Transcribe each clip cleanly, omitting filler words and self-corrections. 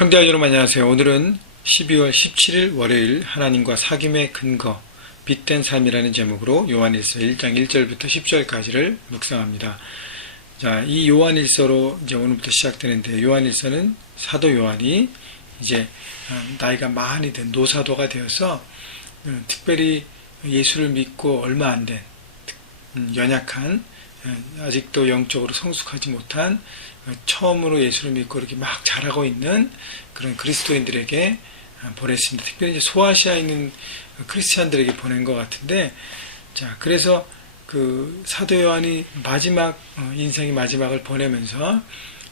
형제자 여러분 안녕하세요. 오늘은 12월 17일 월요일 하나님과 사귐의 근거 빛된 삶이라는 제목으로 요한일서 1장 1절부터 10절까지를 묵상합니다. 자, 이 요한일서로 이제 오늘부터 시작되는데, 요한일서는 사도 요한이 이제 나이가 많이 된 노사도가 되어서 특별히 예수를 믿고 얼마 안 된 연약한, 아직도 영적으로 성숙하지 못한, 처음으로 예수를 믿고 이렇게 막 자라고 있는 그런 그리스도인들에게 보냈습니다. 특별히 이제 소아시아에 있는 크리스찬들에게 보낸 것 같은데, 자, 그래서 그 사도 요한이 마지막, 인생의 마지막을 보내면서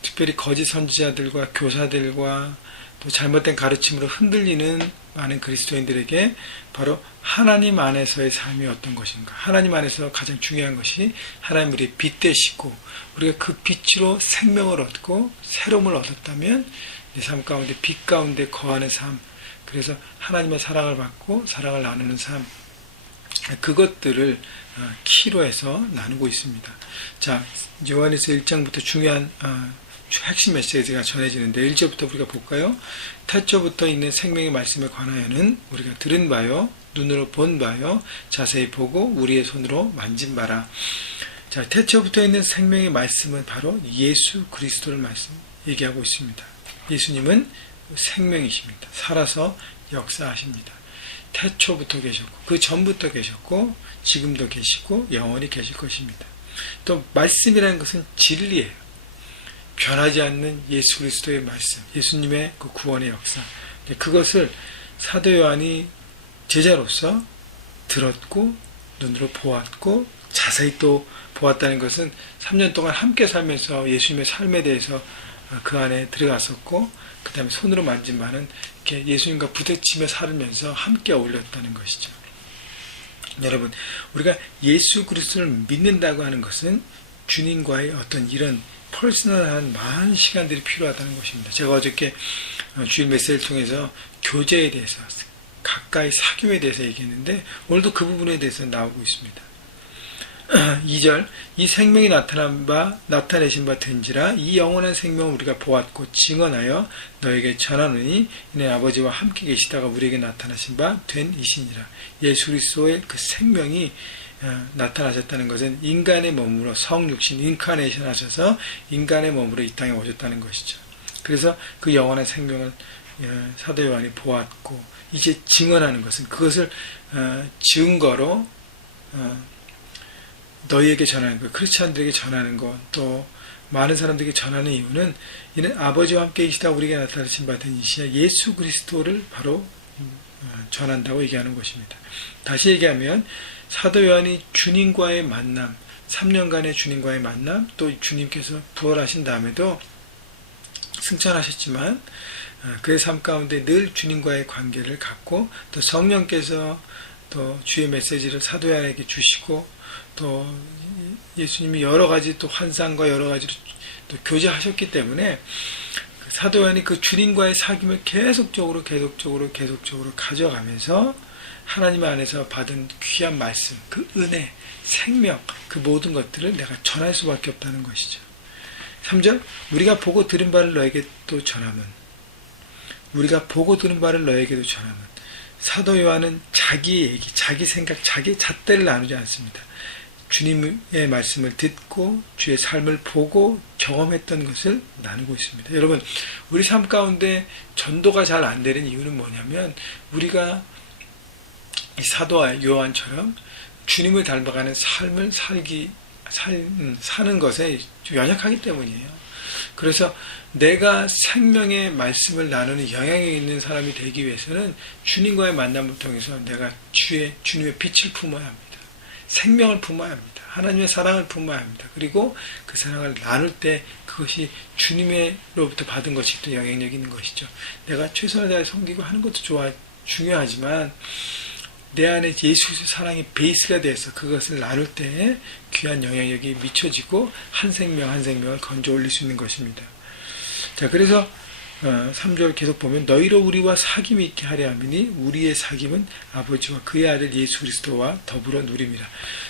특별히 거짓 선지자들과 교사들과 또 잘못된 가르침으로 흔들리는 많은 그리스도인들에게 바로 하나님 안에서의 삶이 어떤 것인가, 하나님 안에서 가장 중요한 것이 하나님 우리의 빛 되시고, 우리가 그 빛으로 생명을 얻고 새로움을 얻었다면 내 삶 가운데 빛 가운데 거하는 삶, 그래서 하나님의 사랑을 받고 사랑을 나누는 삶, 그것들을 키로 해서 나누고 있습니다. 자, 요한일서 1장부터 중요한 핵심 메시지가 전해지는데, 1절부터 우리가 볼까요? 태초부터 있는 생명의 말씀에 관하여는 우리가 들은 바요, 눈으로 본 바요, 자세히 보고 우리의 손으로 만진 바라. 자, 태초부터 있는 생명의 말씀은 바로 예수 그리스도를 말씀 얘기하고 있습니다. 예수님은 생명이십니다. 살아서 역사하십니다. 태초부터 계셨고, 그 전부터 계셨고, 지금도 계시고, 영원히 계실 것입니다. 또 말씀이라는 것은 진리예요. 변하지 않는 예수 그리스도의 말씀, 예수님의 그 구원의 역사, 그것을 사도 요한이 제자로서 들었고 눈으로 보았고 자세히 또 보았다는 것은 3년 동안 함께 살면서 예수님의 삶에 대해서 그 안에 들어갔었고, 그 다음에 손으로 만진 바는 이렇게 예수님과 부딪히며 살면서 함께 어울렸다는 것이죠. 여러분, 우리가 예수 그리스도를 믿는다고 하는 것은 주님과의 어떤 이런 퍼스널한 많은 시간들이 필요하다는 것입니다. 제가 어저께 주일 메시지를 통해서 교제에 대해서, 가까이 사귐에 대해서 얘기했는데, 오늘도 그 부분에 대해서 나오고 있습니다. 2절, 이 생명이 나타내신 바 된지라 이 영원한 생명을 우리가 보았고 증언하여 너에게 전하노니 이는 아버지와 함께 계시다가 우리에게 나타나신 바 된 이시니라. 예수 그리스도의 그 생명이 나타나셨다는 것은 인간의 몸으로 성육신 인카네이션 하셔서 인간의 몸으로 이 땅에 오셨다는 것이죠. 그래서 그 영원한 생명을 사도 요한이 보았고, 이제 증언하는 것은 그것을 증거로 너희에게 전하는 것, 크리스찬들에게 전하는 것, 또 많은 사람들에게 전하는 이유는 이는 아버지와 함께 계시다 우리에게 나타나신 바 된 이시야 예수 그리스도를 바로 전한다고 얘기하는 것입니다. 다시 얘기하면 사도 요한이 주님과의 만남, 3년간의 주님과의 만남, 또 주님께서 부활하신 다음에도 승천하셨지만 그의 삶 가운데 늘 주님과의 관계를 갖고, 또 성령께서 또 주의 메시지를 사도 요한에게 주시고, 또 예수님이 여러 가지 또 환상과 여러 가지로 또 교제하셨기 때문에 사도 요한이 그 주님과의 사귐을 계속적으로 가져가면서 하나님 안에서 받은 귀한 말씀, 그 은혜, 생명, 그 모든 것들을 내가 전할 수밖에 없다는 것이죠. 3절, 우리가 보고 들은 바를 너에게 또 전하면, 우리가 보고 들은 바를 너에게도 전하면, 사도 요한은 자기 얘기, 자기 생각, 자기 잣대를 나누지 않습니다. 주님의 말씀을 듣고 주의 삶을 보고 경험했던 것을 나누고 있습니다. 여러분, 우리 삶 가운데 전도가 잘 안 되는 이유는 뭐냐면, 우리가 이 사도 요한처럼 주님을 닮아가는 삶을 사는 것에 연약하기 때문이에요. 그래서 내가 생명의 말씀을 나누는 영향이 있는 사람이 되기 위해서는 주님과의 만남을 통해서 내가 주님의 빛을 품어야 합니다. 생명을 품어야 합니다. 하나님의 사랑을 품어야 합니다. 그리고 그 사랑을 나눌 때 그것이 주님으로부터 받은 것이 또 영향력이 있는 것이죠. 내가 최선을 다해 섬기고 하는 것도 중요하지만 내 안에 예수의 사랑의 베이스가 돼서 그것을 나눌 때 귀한 영향력이 미쳐지고 한 생명 한 생명을 건져 올릴 수 있는 것입니다. 자, 그래서 3절 계속 보면 너희로 우리와 사귐이 있게 하려 함이니 우리의 사귐은 아버지와 그의 아들 예수 그리스도와 더불어 누림이라.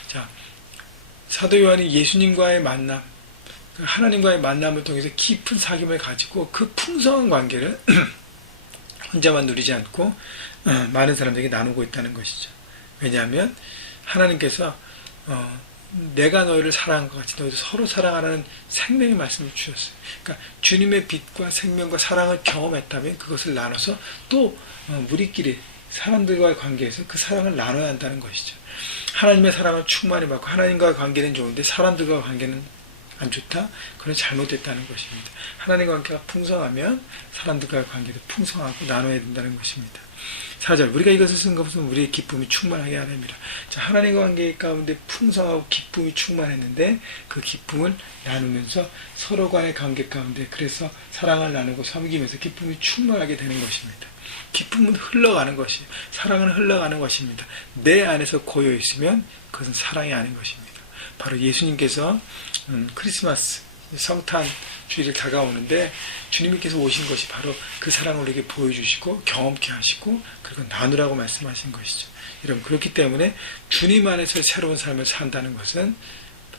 자, 사도 요한이 예수님과의 만남, 하나님과의 만남을 통해서 깊은 사귐을 가지고 그 풍성한 관계를 혼자만 누리지 않고 많은 사람들에게 나누고 있다는 것이죠. 왜냐하면 하나님께서 내가 너희를 사랑한 것 같이 너희도 서로 사랑하라는 생명의 말씀을 주셨어요. 그러니까 주님의 빛과 생명과 사랑을 경험했다면 그것을 나눠서 또 우리끼리 사람들과의 관계에서 그 사랑을 나눠야 한다는 것이죠. 하나님의 사랑을 충만히 받고 하나님과의 관계는 좋은데 사람들과의 관계는 안 좋다? 그건 잘못됐다는 것입니다. 하나님과 관계가 풍성하면 사람들과의 관계도 풍성하고 나눠야 된다는 것입니다. 4절, 우리가 이것을 쓴 것은 우리의 기쁨이 충만하게 하랍니다. 자, 하나님과 관계 가운데 풍성하고 기쁨이 충만했는데 그 기쁨을 나누면서 서로 간의 관계 가운데 그래서 사랑을 나누고 섬기면서 기쁨이 충만하게 되는 것입니다. 기쁨은 흘러가는 것이에요. 사랑은 흘러가는 것입니다. 내 안에서 고여 있으면 그것은 사랑이 아닌 것입니다. 바로 예수님께서 크리스마스 성탄 주일이 다가오는데 주님께서 오신 것이 바로 그 사랑을 우리에게 보여주시고 경험케 하시고 그리고 나누라고 말씀하신 것이죠. 여러분, 그렇기 때문에 주님 안에서 새로운 삶을 산다는 것은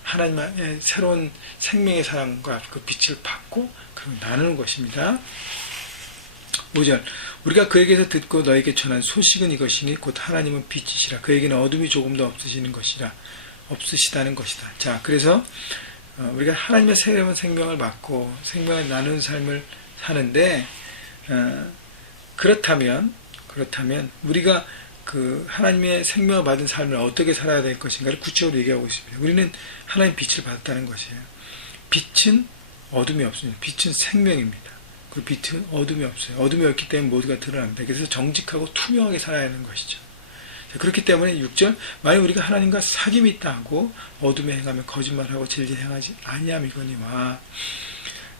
하나님의 새로운 생명의 사랑과 그 빛을 받고 그리고 나누는 것입니다. 5절, 우리가 그에게서 듣고 너에게 전한 소식은 이것이니 곧 하나님은 빛이시라 그에게는 어둠이 조금도 없으시다는 것이다. 자, 그래서 우리가 하나님의 새로운 생명을 받고 생명을 나누는 삶을 사는데 그렇다면 우리가 그 하나님의 생명을 받은 삶을 어떻게 살아야 될 것인가를 구체적으로 얘기하고 있습니다. 우리는 하나님의 빛을 받았다는 것이에요. 빛은 어둠이 없습니다. 빛은 생명입니다. 그 빛은 어둠이 없어요. 어둠이 없기 때문에 모두가 드러납니다. 그래서 정직하고 투명하게 살아야 하는 것이죠. 그렇기 때문에 6절, 만약 우리가 하나님과 사귐이 있다 하고 어둠에 행하며 거짓말하고 진리에 행하지 아니함이거니와,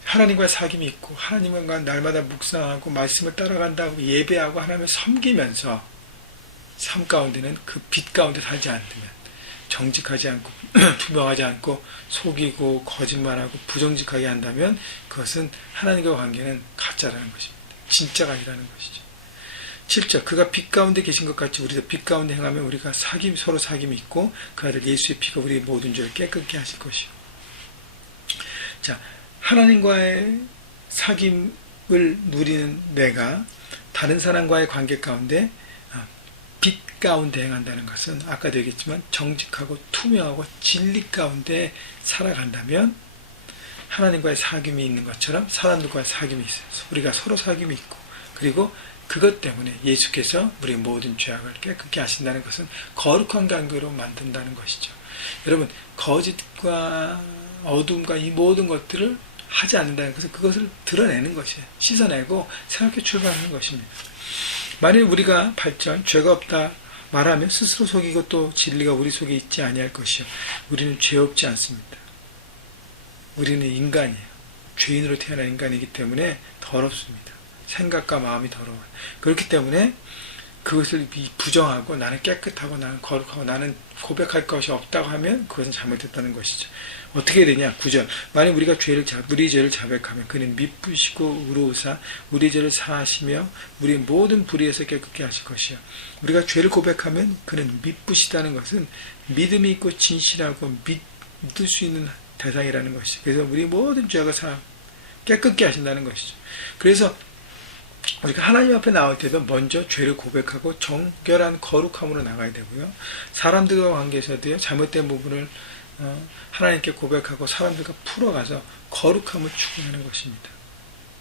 하나님과 사귐이 있고 하나님과 날마다 묵상하고 말씀을 따라간다고 예배하고 하나님을 섬기면서 삶 가운데는 그 빛 가운데 살지 않으면, 정직하지 않고 투명하지 않고 속이고 거짓말하고 부정직하게 한다면 그것은 하나님과 관계는 가짜라는 것입니다. 진짜가 아니라는 것이죠. 7절, 그가 빛 가운데 계신 것 같이 우리도 빛 가운데 행하면 우리가 서로 사귐이 있고 그 아들 예수의 피가 우리의 모든 죄를 깨끗게 하실 것이요. 자, 하나님과의 사귐을 누리는 내가 다른 사람과의 관계 가운데 빛 가운데 행한다는 것은 아까도 얘기했지만 정직하고 투명하고 진리 가운데 살아간다면 하나님과의 사귐이 있는 것처럼 사람들과의 사귐이 있어요. 우리가 서로 사귐이 있고 그리고 그것 때문에 예수께서 우리의 모든 죄악을 깨끗게 하신다는 것은 거룩한 관계로 만든다는 것이죠. 여러분, 거짓과 어둠과 이 모든 것들을 하지 않는다는 것은 그것을 드러내는 것이에요. 씻어내고 새롭게 출발하는 것입니다. 만일 우리가 8절, 죄가 없다 말하면 스스로 속이고 또 진리가 우리 속에 있지 아니할 것이요. 우리는 죄 없지 않습니다. 우리는 인간이에요. 죄인으로 태어난 인간이기 때문에 더럽습니다. 생각과 마음이 더러워요. 그렇기 때문에 그것을 부정하고 나는 깨끗하고 나는 거룩하고 나는 고백할 것이 없다고 하면 그것은 잘못됐다는 것이죠. 어떻게 되냐? 9절, 만약 우리가 우리 죄를 자백하면 그는 미쁘시고 의로우사 우리 죄를 사하시며 우리 모든 불의에서 깨끗게 하실 것이요. 우리가 죄를 고백하면 그는 미쁘시다는 것은 믿음이 있고 진실하고 믿을 수 있는 대상이라는 것이죠. 그래서 우리 모든 죄가 깨끗게 하신다는 것이죠. 그래서 우리가 하나님 앞에 나올 때도 먼저 죄를 고백하고 정결한 거룩함으로 나가야 되고요. 사람들과 관계에서도요, 잘못된 부분을 하나님께 고백하고 사람들과 풀어가서 거룩함을 추구하는 것입니다.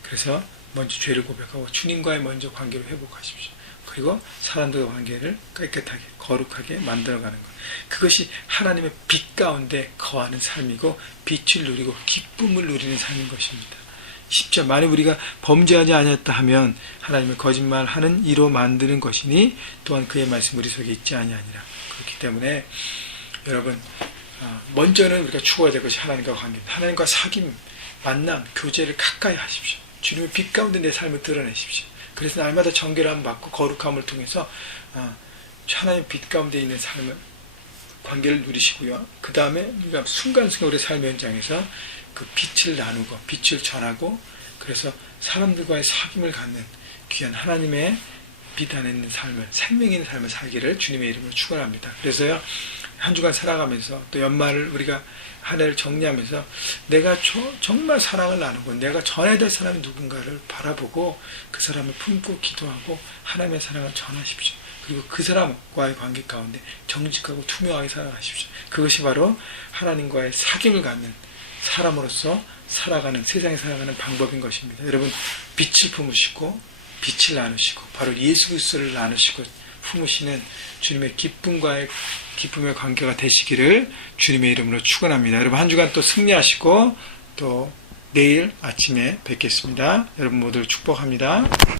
그래서 먼저 죄를 고백하고 주님과의 먼저 관계를 회복하십시오. 그리고 사람들과 관계를 깨끗하게 거룩하게 만들어가는 것, 그것이 하나님의 빛 가운데 거하는 삶이고 빛을 누리고 기쁨을 누리는 삶인 것입니다. 10절, 만약 우리가 범죄하지 아니했다 하면 하나님의 거짓말하는 이로 만드는 것이니 또한 그의 말씀 우리 속에 있지 아니하니라. 그렇기 때문에 여러분, 먼저는 우리가 추구해야 될 것이 하나님과 관계입니다. 하나님과 사귐, 만남, 교제를 가까이 하십시오. 주님의 빛 가운데 내 삶을 드러내십시오. 그래서 날마다 정결함을 받고 거룩함을 통해서 하나님의 빛 가운데 있는 삶을 관계를 누리시고요. 그 다음에 우리가 순간순간 우리 삶의 현장에서 그 빛을 나누고 빛을 전하고 그래서 사람들과의 사귐을 갖는 귀한 하나님의 빛 안에 있는 삶을, 생명 있는 삶을 살기를 주님의 이름으로 축원합니다. 그래서요, 한 주간 살아가면서 또 연말을 우리가 한 해를 정리하면서 내가 정말 사랑을 나누고 내가 전해야 될 사람이 누군가를 바라보고 그 사람을 품고 기도하고 하나님의 사랑을 전하십시오. 그리고 그 사람과의 관계 가운데 정직하고 투명하게 살아가십시오. 그것이 바로 하나님과의 사귐을 갖는 사람으로서 살아가는, 세상에 살아가는 방법인 것입니다. 여러분, 빛을 품으시고 빛을 나누시고 바로 예수 그리스도를 나누시고 품으시는 주님의 기쁨의 관계가 되시기를 주님의 이름으로 축원합니다. 여러분, 한 주간 또 승리하시고 또 내일 아침에 뵙겠습니다. 여러분 모두 축복합니다.